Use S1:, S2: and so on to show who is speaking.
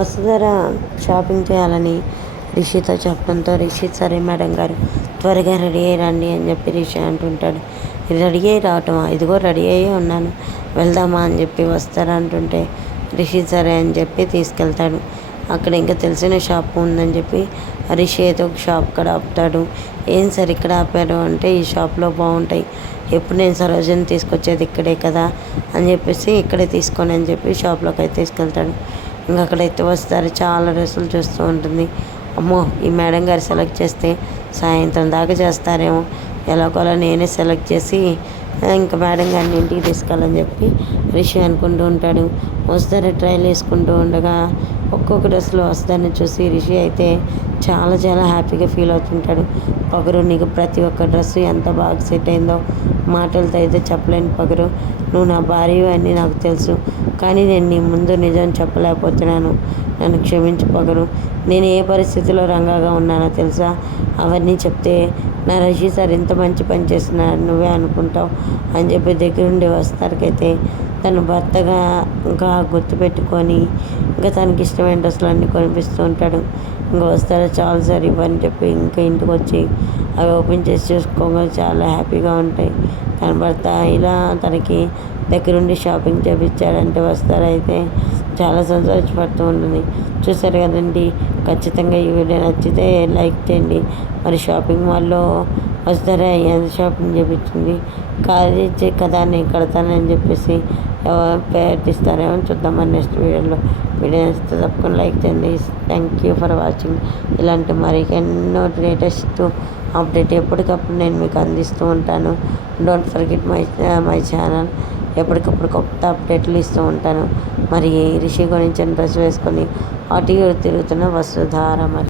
S1: Vasudhara shopping చేయాలని రిషితో చెప్పడంతో రిషి సరే మేడం గారు త్వరగా రెడీ అయ్యి రండి అని చెప్పి రిషి అంటుంటాడు. రెడీ అయ్యి రావటమా? ఇదిగో రెడీ అయ్యి ఉన్నాను. వెళ్దామా? అని చెప్పి వస్తారా అంటుంటే రిషి సరే అని చెప్పి తీసుకెళ్తాడు. అక్కడ ఇంకా తెలిసిన షాప్ ఉందని చెప్పి రిషి ఏదో ఒక షాప్ కాడ ఆపుతాడు. ఏం సార్ ఇక్కడ ఆపాడు అంటే ఈ షాప్లో బాగుంటాయి. ఎప్పుడు నేను సరోజని తీసుకొచ్చేది ఇక్కడే కదా అని చెప్పేసి ఇక్కడే తీసుకోండి అని చెప్పి షాప్లోకి అయితే తీసుకెళ్తాడు. ఇంకా అక్కడైతే వస్తారు చాలా డ్రెస్సులు చూస్తూ ఉంటుంది. అమ్మో ఈ మేడం గారు సెలెక్ట్ చేస్తే సాయంత్రం దాకా చేస్తారేమో. ఎలాగోలా నేనే సెలెక్ట్ చేసి ఇంకా మేడం గారిని ఇంటికి తీసుకెళ్ళని చెప్పి రిషి అనుకుంటూ ఉంటాడు. వస్తారు ట్రైల్ వేసుకుంటూ ఉండగా ఒక్కొక్క డ్రెస్లో వస్తారని చూసి రిషి అయితే చాలా చాలా హ్యాపీగా ఫీల్ అవుతుంటాడు. ఒకరు నీకు ప్రతి ఒక్క డ్రెస్సు ఎంత బాగా సెట్ అయిందో మాటలతో అయితే చెప్పలేని పగరు. నువ్వు నా భార్య అని నాకు తెలుసు. కానీ నేను నీ ముందు నిజం చెప్పలేకపోతున్నాను. నన్ను క్షమించి పగరు. నేను ఏ పరిస్థితిలో రంగాగా ఉన్నానో తెలుసా? అవన్నీ చెప్తే నా రషి సార్ ఇంత మంచి పని చేస్తున్నారు నువ్వే అనుకుంటావు అని చెప్పి దగ్గరుండి వస్తారకైతే తను భర్తగా ఇంకా గుర్తుపెట్టుకొని ఇంకా తనకి ఇష్టమైన డ్రెస్సులు అన్నీ కొనిపిస్తూ ఉంటాడు. ఇంకా వస్తారా చాలు సార్ ఇవ్వని చెప్పి ఇంకా ఇంటికి వచ్చి అవి ఓపెన్ చేసి చూసుకోగా చాలా హ్యాపీగా ఉంటాయి. తన భర్త ఇలా తనకి దగ్గరుండి షాపింగ్ చేపించాడంటే వస్తారైతే చాలా సంతోషపడుతూ ఉంటుంది. చూసారు కదండి? ఖచ్చితంగా ఈ వీడియో నచ్చితే లైక్ చేయండి. మరి షాపింగ్ మాల్లో వస్తారా? ఎంత షాపింగ్ చేపించింది? కాదు ఇచ్చే కదా నేను కడతానని చెప్పేసి ప్రయత్నిస్తారేమో చూద్దామని నెక్స్ట్ వీడియోలో. వీడియో ఇస్తే తప్పకుండా లైక్ చేయండి. థ్యాంక్ యూ ఫర్ వాచింగ్ ఇలాంటి మరి ఎన్నో లేటెస్ట్ అప్డేట్ ఎప్పటికప్పుడు నేను మీకు అందిస్తూ ఉంటాను. Don't forget my my channel ఎప్పటికప్పుడు కొత్త అప్డేట్లు ఇస్తూ ఉంటాను. మరి రిషి గురించి డ్రెస్ వేసుకొని అటు ఇటు తిరుగుతున్న వసుధార మరి.